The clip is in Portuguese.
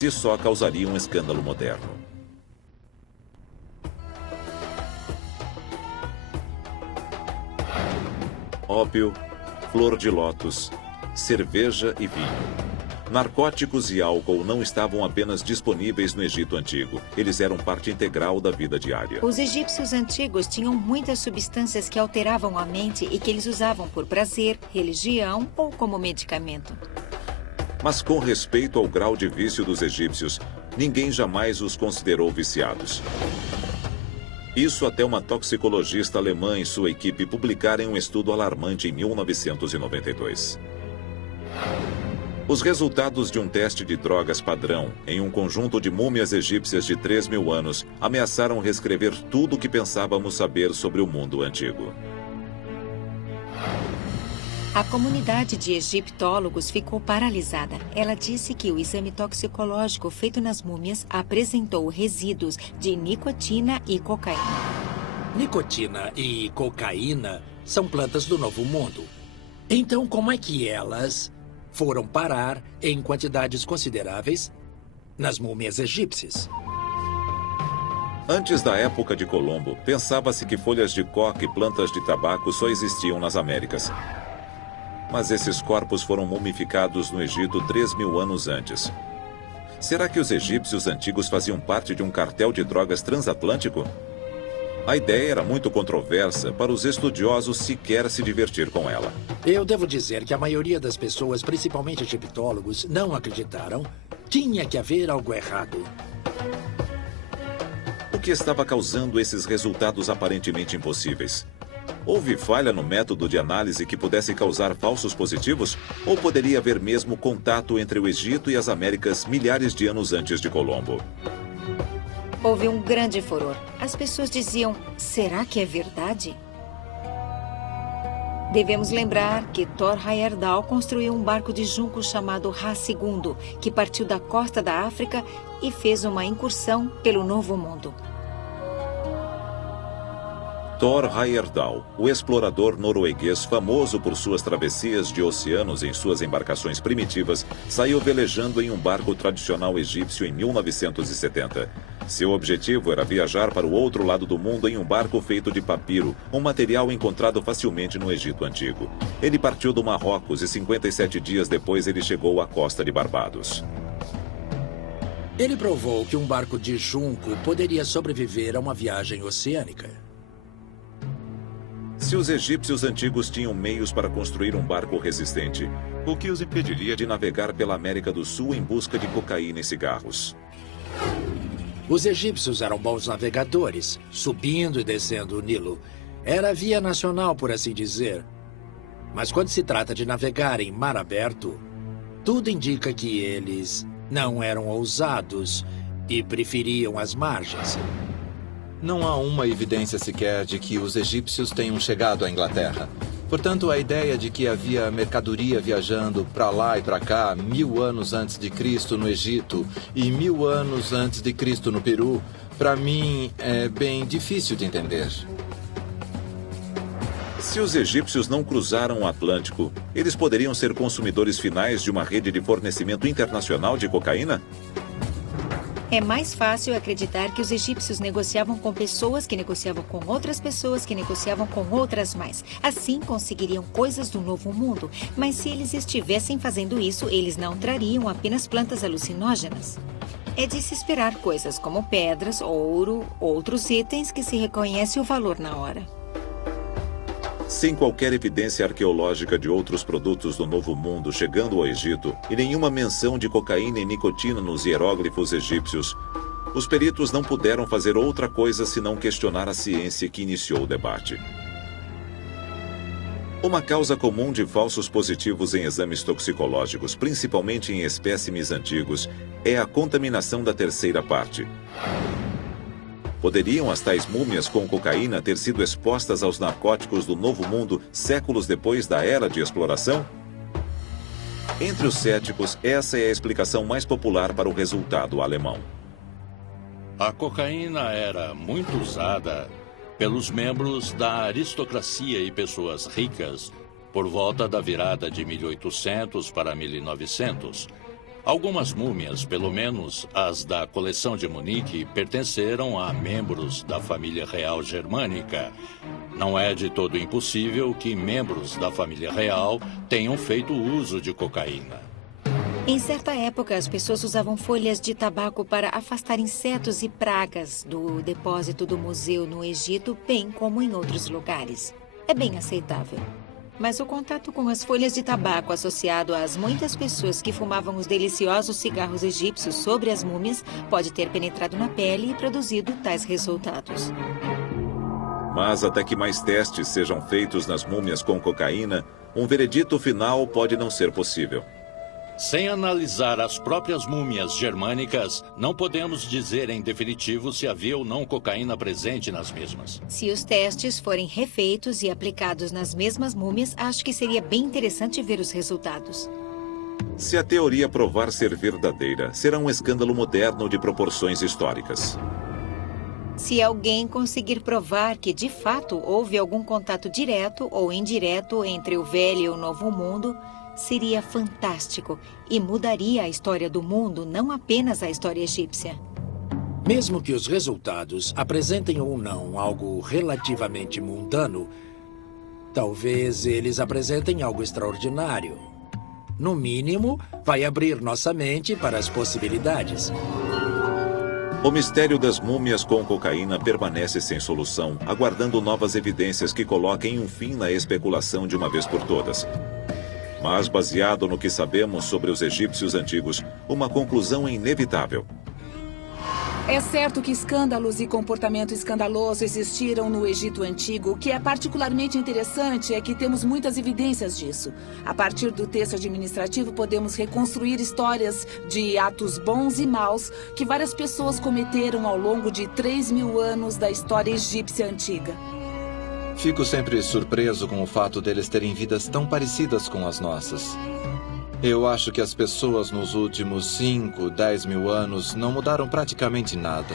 si só causaria um escândalo moderno. Ópio, flor de lótus, cerveja e vinho. Narcóticos e álcool não estavam apenas disponíveis no Egito Antigo. Eles eram parte integral da vida diária. Os egípcios antigos tinham muitas substâncias que alteravam a mente e que eles usavam por prazer, religião ou como medicamento. Mas com respeito ao grau de vício dos egípcios, ninguém jamais os considerou viciados. Isso até uma toxicologista alemã e sua equipe publicarem um estudo alarmante em 1992. Os resultados de um teste de drogas padrão em um conjunto de múmias egípcias de 3.000 anos ameaçaram reescrever tudo o que pensávamos saber sobre o mundo antigo. A comunidade de egiptólogos ficou paralisada. Ela disse que o exame toxicológico feito nas múmias apresentou resíduos de nicotina e cocaína. Nicotina e cocaína são plantas do Novo Mundo. Então, como é que elas foram parar em quantidades consideráveis nas múmias egípcias? Antes da época de Colombo, pensava-se que folhas de coca e plantas de tabaco só existiam nas Américas. Mas esses corpos foram mumificados no Egito 3.000 anos antes. Será que os egípcios antigos faziam parte de um cartel de drogas transatlântico? A ideia era muito controversa para os estudiosos sequer se divertir com ela. Eu devo dizer que a maioria das pessoas, principalmente egiptólogos, não acreditaram. Tinha que haver algo errado. O que estava causando esses resultados aparentemente impossíveis? Houve falha no método de análise que pudesse causar falsos positivos? Ou poderia haver mesmo contato entre o Egito e as Américas milhares de anos antes de Colombo? Houve um grande furor. As pessoas diziam, será que é verdade? Devemos lembrar que Thor Heyerdahl construiu um barco de junco chamado Ra II, que partiu da costa da África e fez uma incursão pelo Novo Mundo. Thor Heyerdahl, o explorador norueguês famoso por suas travessias de oceanos em suas embarcações primitivas, saiu velejando em um barco tradicional egípcio em 1970. Seu objetivo era viajar para o outro lado do mundo em um barco feito de papiro, um material encontrado facilmente no Egito Antigo. Ele partiu do Marrocos e 57 dias depois ele chegou à costa de Barbados. Ele provou que um barco de junco poderia sobreviver a uma viagem oceânica. Se os egípcios antigos tinham meios para construir um barco resistente, o que os impediria de navegar pela América do Sul em busca de cocaína e cigarros? Os egípcios eram bons navegadores, subindo e descendo o Nilo. Era a via nacional, por assim dizer. Mas quando se trata de navegar em mar aberto, tudo indica que eles não eram ousados e preferiam as margens. Não há uma evidência sequer de que os egípcios tenham chegado à Inglaterra. Portanto, a ideia de que havia mercadoria viajando para lá e para cá 1000 anos antes de Cristo no Egito e 1000 anos antes de Cristo no Peru, para mim é bem difícil de entender. Se os egípcios não cruzaram o Atlântico, eles poderiam ser consumidores finais de uma rede de fornecimento internacional de cocaína? É mais fácil acreditar que os egípcios negociavam com pessoas que negociavam com outras pessoas que negociavam com outras mais. Assim conseguiriam coisas do Novo Mundo. Mas se eles estivessem fazendo isso, eles não trariam apenas plantas alucinógenas. É de se esperar coisas como pedras, ouro, outros itens que se reconhece o valor na hora. Sem qualquer evidência arqueológica de outros produtos do Novo Mundo chegando ao Egito e nenhuma menção de cocaína e nicotina nos hieróglifos egípcios, os peritos não puderam fazer outra coisa senão questionar a ciência que iniciou o debate. Uma causa comum de falsos positivos em exames toxicológicos, principalmente em espécimes antigos, é a contaminação da terceira parte. Poderiam as tais múmias com cocaína ter sido expostas aos narcóticos do Novo Mundo séculos depois da era de exploração? Entre os céticos, essa é a explicação mais popular para o resultado alemão. A cocaína era muito usada pelos membros da aristocracia e pessoas ricas por volta da virada de 1800 para 1900. Algumas múmias, pelo menos as da coleção de Munique, pertenceram a membros da família real germânica. Não é de todo impossível que membros da família real tenham feito uso de cocaína. Em certa época, as pessoas usavam folhas de tabaco para afastar insetos e pragas do depósito do museu no Egito, bem como em outros lugares. É bem aceitável. Mas o contato com as folhas de tabaco associado às muitas pessoas que fumavam os deliciosos cigarros egípcios sobre as múmias pode ter penetrado na pele e produzido tais resultados. Mas até que mais testes sejam feitos nas múmias com cocaína, um veredito final pode não ser possível. Sem analisar as próprias múmias germânicas, não podemos dizer em definitivo se havia ou não cocaína presente nas mesmas. Se os testes forem refeitos e aplicados nas mesmas múmias, acho que seria bem interessante ver os resultados. Se a teoria provar ser verdadeira, será um escândalo moderno de proporções históricas. Se alguém conseguir provar que, de fato, houve algum contato direto ou indireto entre o velho e o novo mundo, seria fantástico e mudaria a história do mundo, não apenas a história egípcia. Mesmo que os resultados apresentem ou não algo relativamente mundano, talvez eles apresentem algo extraordinário. No mínimo, vai abrir nossa mente para as possibilidades. O mistério das múmias com cocaína permanece sem solução, aguardando novas evidências que coloquem um fim na especulação de uma vez por todas. Mas, baseado no que sabemos sobre os egípcios antigos, uma conclusão é inevitável. É certo que escândalos e comportamento escandaloso existiram no Egito Antigo. O que é particularmente interessante é que temos muitas evidências disso. A partir do texto administrativo, podemos reconstruir histórias de atos bons e maus que várias pessoas cometeram ao longo de 3.000 anos da história egípcia antiga. Fico sempre surpreso com o fato deles terem vidas tão parecidas com as nossas. Eu acho que as pessoas nos últimos 5, 10 mil anos não mudaram praticamente nada.